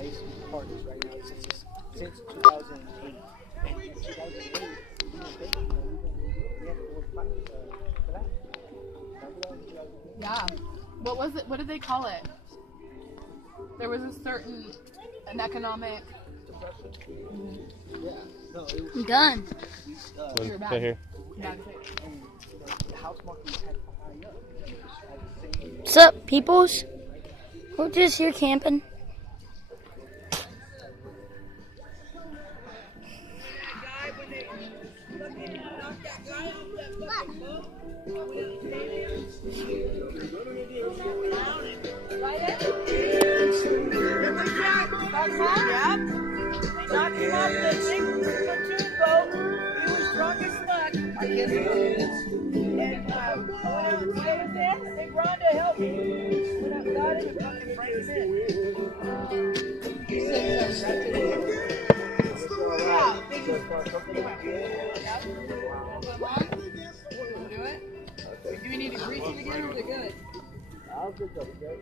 highest parties right now since 2008. And in 2008, we had to go fight for that. Remember that in 2008? Yeah. What was it? What did they call it? There was a certain an economic. Yeah. No, it was. I'm done. You're back. Right here. Back. And the house market was had high up. It was at the same. What's up, peoples? We're just here camping. Do we need to grease it again or is it good? I'll get that, okay?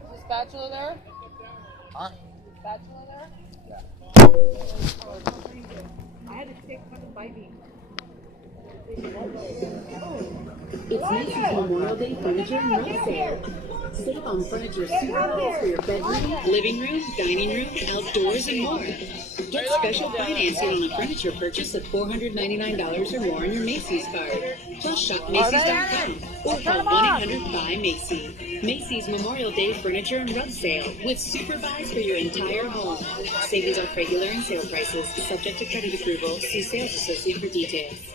Is the spatula there? Huh? Spatula there? Yeah. I had to take one to bite me. It's Macy's Memorial Day Furniture and Rug Sale. Save on furniture suitable for your bedroom, living room, dining room, outdoors, and more. Get special financing on a furniture purchase of $499 or more on your Macy's card. Plus shop Macy's.com or call 1-800-BUY-MACY. Macy's Memorial Day Furniture and Rug Sale with super buys for your entire home. Savings off regular and sale prices. Subject to credit approval. See sales associate for details.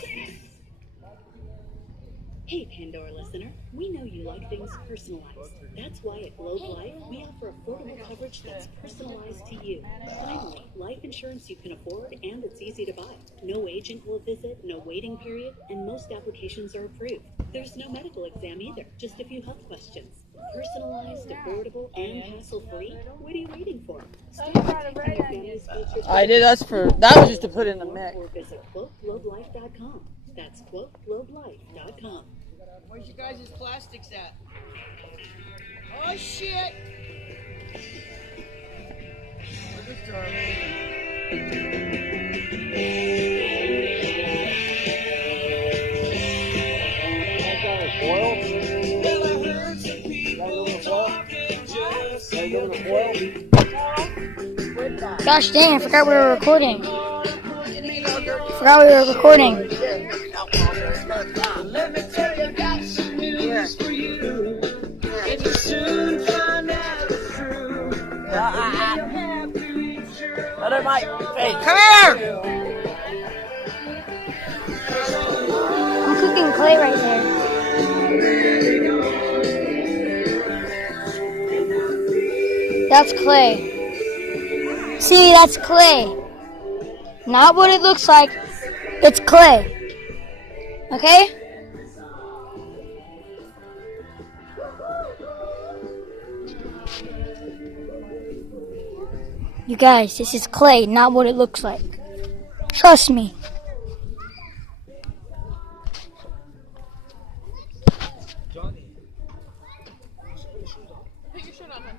Hey, Pandora listener, we know you like things personalized. That's why at Globe Life, we offer affordable coverage that's personalized to you. Finally, life insurance you can afford and it's easy to buy. No agent will visit, no waiting period, and most applications are approved. There's no medical exam either, just a few health questions. Personalized, affordable, and hassle-free? What are you waiting for? Start protecting your family's future. I did us for that was just to put in the mix. Or visit QuoteGlobeLife.com. That's QuoteGlobeLife.com. Where's your guys' plastics at? Oh shit! Gosh dang, I forgot we were recording. Forgot we were recording. Let me tell you, I got some news for you. And you soon find out it's true. Other mic. Hey, come here! I'm cooking clay right there. That's clay. See, that's clay. Not what it looks like. It's clay. Okay? You guys, this is clay, not what it looks like. Trust me. Johnny. Put your shirt on, hon.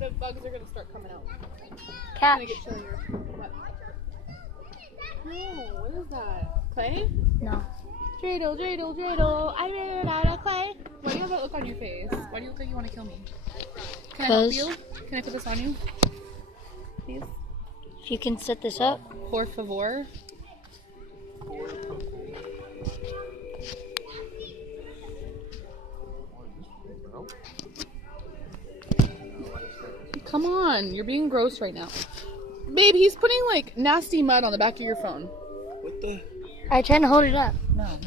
The bugs are gonna start coming out. Catch. Gonna get chillier. No, what is that? Clay? No. Dreidel, dreidel, dreidel. I made it out of clay. Why do you have that look on your face? Why do you look like you want to kill me? Can I help you? Can I put this on you? Please? If you can set this up. Por favor. Come on, you're being gross right now. Babe, he's putting like nasty mud on the back of your phone. What the? Alright, trying to hold it up. No.